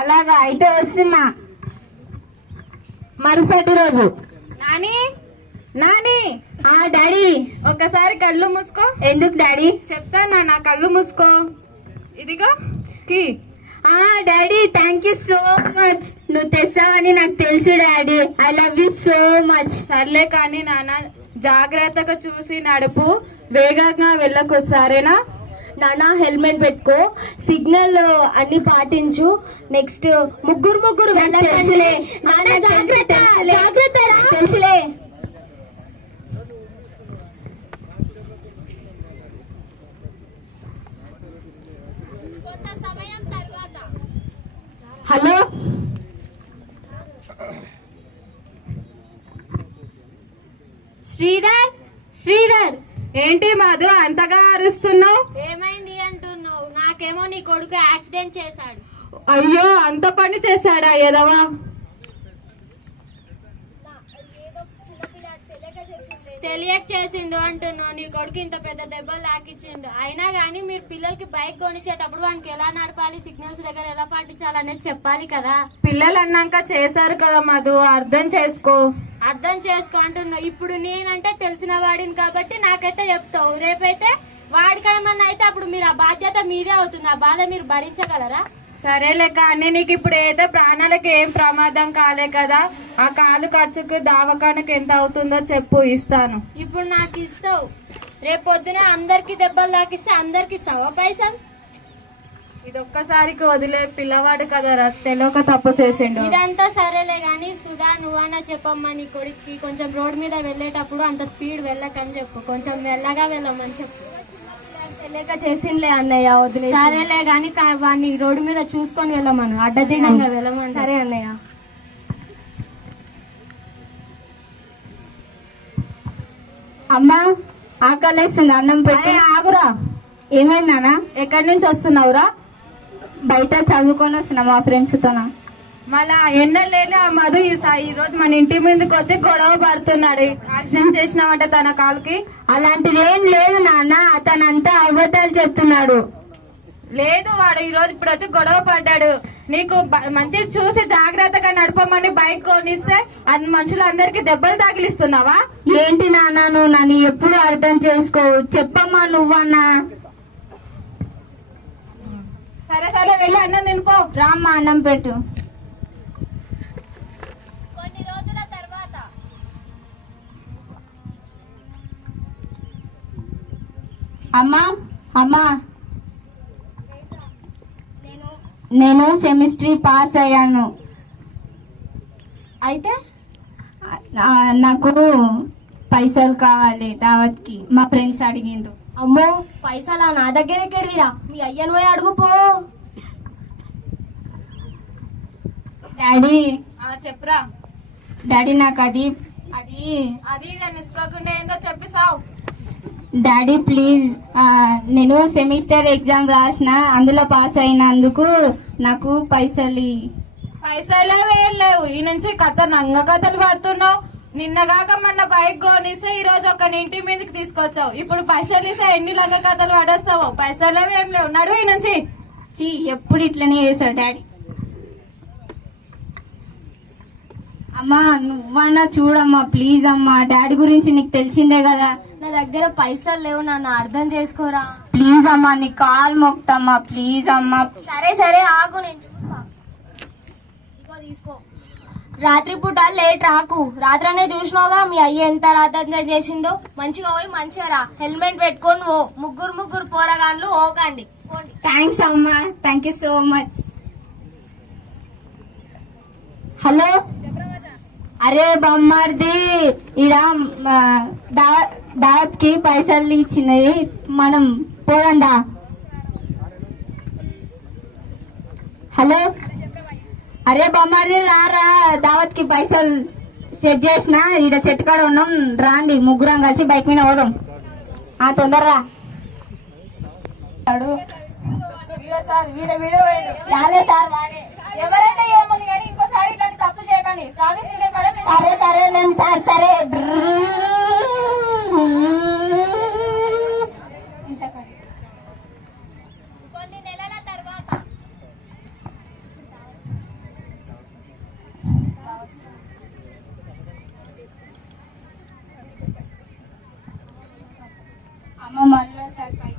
అలాగా అయితే వస్తున్నా. మరుసటి రోజు. నాని? నాని? ఆ డాడీ. ఒకసారి కళ్ళు మూసుకో. ఎందుకు డాడీ? చెప్తా నా నా కళ్ళు మూసుకో. ఇదిగో కీ ఆ daddy thank you so much నువ్వు తెస్తావని నాకు తెలుసు daddy. I love you so much సర్లే కానీ నాన్న జాగ్రత్తగా చూసి నడుపు. వేగంగా వెళ్ళకు సరేనా? నానా హెల్మెట్ పెట్టుకో సిగ్నల్ అన్ని పాటించు. నెక్స్ట్ ముగ్గురు ముగ్గురు నాన్న జాగ్రత్త జాగ్రత్త తెలుసులే హలో? శ్రీధర్ శ్రీధర్ ఏంటి మాధు అంతగా అరుస్తున్నావు? నాకేమో నీ కొడుకు యాక్సిడెంట్ చేశాడు. అయ్యో అంత పని చేశాడా ఎదవా తెలియక చేసిండు అంటున్నావు. నీ కొడుకు ఇంత పెద్ద దెబ్బలు తాకిచ్చిండు అయినా కానీ మీరు పిల్లలకి బైక్ కొనిచ్చేటప్పుడు వానికి ఎలా నడపాలి సిగ్నల్స్ దగ్గర ఎలా పాటించాలి అనేది చెప్పాలి కదా. పిల్లలు అన్నాక చేశారు కదా మధు అర్థం చేసుకో. అర్థం చేసుకో అంటున్నావు. ఇప్పుడు నేనంటే తెలిసిన వాడిని కాబట్టి నాకైతే చెప్తావు. రేపైతే వాడికి ఏమన్నా అయితే అప్పుడు మీరు ఆ బాధ్యత మీరే అవుతుంది. ఆ బాధ మీరు భరించగలరా? సరేలే కానీ నీకు ఇప్పుడు ఏదో ప్రాణాలకు ఏం ప్రమాదం కాలే కదా ఆ కాలు ఖర్చుకు దావకానికి ఎంత అవుతుందో చెప్పు ఇస్తాను. ఇప్పుడు నాకు ఇస్తావు. రేపు పొద్దున అందరికి దెబ్బలు తాకిస్తే అందరికి ఇస్తావా పైసలు? ఇది ఒక్కసారికి వదిలే పిల్లవాడు కదరా తెలియక తప్పు చేసిండు. ఇదంతా సరేలే గాని సుధా నువ్వన్నా చెప్పమ్మా నీ కొడుక్కి కొంచెం రోడ్ మీద వెళ్ళేటప్పుడు అంత స్పీడ్ వెళ్ళకని చెప్పు. కొంచెం మెల్లగా వెళ్ళమని చెప్పు. తెలియక చేసిందిలే అన్నయ్య వదిలే సరేలే గాని కా- వాడిని రోడ్డు మీద చూసుకొని వెళ్ళమను అడ్డదినంగా వెళ్ళమని సరే అన్నయ్య. అమ్మా ఆకలేస్తుంది అన్నం పెట్టి. ఆగురా. ఏమైంది నాన్న? ఎక్కడి నుంచి వస్తున్నావురా? బయట చదువుకొని వస్తున్నా మా ఫ్రెండ్స్ తోన? మళ్ళా ఎన్నలేని ఆ మధు ఈ రోజు మన ఇంటి ముందుకు వచ్చి గొడవ పడుతున్నాడు. యాక్సిడెంట్ చేసినావంటే తన కాలుకి? అలాంటిది ఏం లేదు నాన్న అతనంతా అబద్ధాలు చెప్తున్నాడు. లేదు వాడు ఈ రోజు ఇప్పుడు వచ్చి గొడవ పడ్డాడు. నీకు మంచిగా చూసి జాగ్రత్తగా నడపమని బైక్ కొనిస్తే అన్ని మనుషులందరికీ దెబ్బలు తగిలిస్తున్నావా? ఏంటి నాన్న నువ్వు నన్ను ఎప్పుడు అర్థం చేసుకోవు చెప్పమ్మా నువ్వన్నా. సరే సరే వెళ్ళి అన్నం తినిపో. రామ్మా అన్నం పెట్టు. అమ్మా అమ్మా. నేను సెమిస్ట్రీ పాస్ అయ్యాను. అయితే నాకు పైసలు కావాలి దావత్కి. మా ఫ్రెండ్స్ అడిగిండ్రు. అమ్మో పైసలా? నా దగ్గర ఎక్కడివిరా? మీ అయ్యను పోయి అడుగు పో. డాడీ ఆ, చెప్పురా. డాడీ నాకు అది అది అది దాన్ని ఇసుకోకుండా ఏందో చెప్పిసావు డాడీ ప్లీజ్ నేను సెమిస్టర్ ఎగ్జామ్ రాసిన అందులో పాస్ అయినందుకు నాకు పైసలు పైసలే వేయం లేవు. ఈ నుంచి కథ నంగ కథలు పడుతున్నావు. నిన్నగాక మొన్న బైక్ కొనిస్తే ఈ రోజు ఒక ఇంటి మీదకి తీసుకొచ్చావు. ఇప్పుడు పైసలు ఇస్తే ఎన్ని లంగ కథలు పడేస్తావు? పైసలే ఏం లేవు. నడు ఈ నుంచి. చీ ఎప్పుడు ఇట్లనే చేశాడు డాడీ. అమ్మా నువ్వన్నా చూడమ్మా ప్లీజ్ అమ్మా. డాడీ గురించి నీకు తెలిసిందే కదా. నా దగ్గర పైసలు లేవు నన్ను అర్థం చేసుకోరా? ప్లీజ్ అమ్మా నీ కాల్ మొక్తమ్మా ప్లీజ్ అమ్మా. సరే సరే ఆగు నేను చూస్తా. ఇగో తీసుకో. రాత్రి పూట లేట్ రాకు. రాత్రనే చూసినావుగా మీ అయ్య ఎంత రాత్రి చేసిండో. మంచిగా పోయి మంచిగా రా. హెల్మెట్ పెట్టుకొని ఓ ముగ్గురు ముగ్గురు పోరగాన్లు ఓకండి పోండి. థ్యాంక్స్ అమ్మా. Thank you so much hello అరే బొమ్మర్ది. ఇడ దావత్ కి పైసలు ఇచ్చినది మనం పోదండా. హలో? అరే బొమ్మర్ది రారా. దావత్కి పైసలు సెట్ చేసిన ఈడ చెట్టు కాడ ఉన్నాం రాండి ముగ్గురం కలిసి బైక్ మీద పోదాం. ఆ తొందరరా. రాలే సార్ వాడే ఎవరైతే ఏముంది కానీ ఇంకోసారి ఇట్లాంటి తప్పు చేయకండి. సరే సరే నేను సార్ సరే. అమ్మ